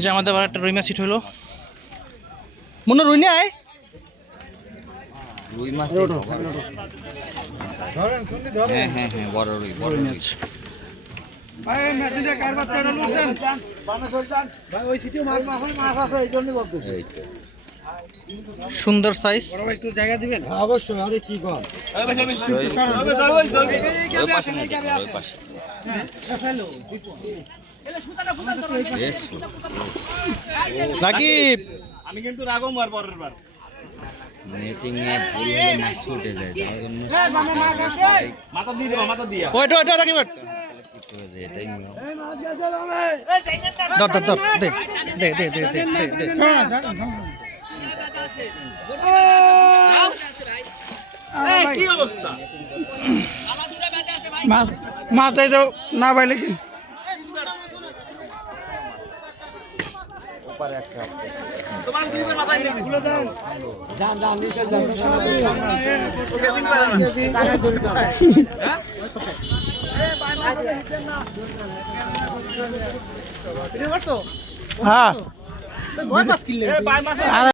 যে আমাদের আবার একটা রুই মাছ সিট হলো। মনে রুই নাই রুই মাছ হ্যাঁ হ্যাঁ হ্যাঁ বড় রুই বড় রুই আচ্ছা ওই সিটিও মাছ মাছ মাছ আছে এই জন্যই বলতেছি। সুন্দর সাইজ একটু জায়গা দিবেন? অবশ্যই। আরে কি কম আমি কিন্তু রাগম আর পরের বার। নেটিং এ ভুল হলে মাছ ছুটে যায় তার জন্য মাথা দিয়ে দেবো মাথা দিয়া। ওইটা ওইটা রাকিব ওইটা। কিছু হয়ে দে দে দে দে দে দে। মাছ মাথায় তো না পাইলে কি হ্যাঁ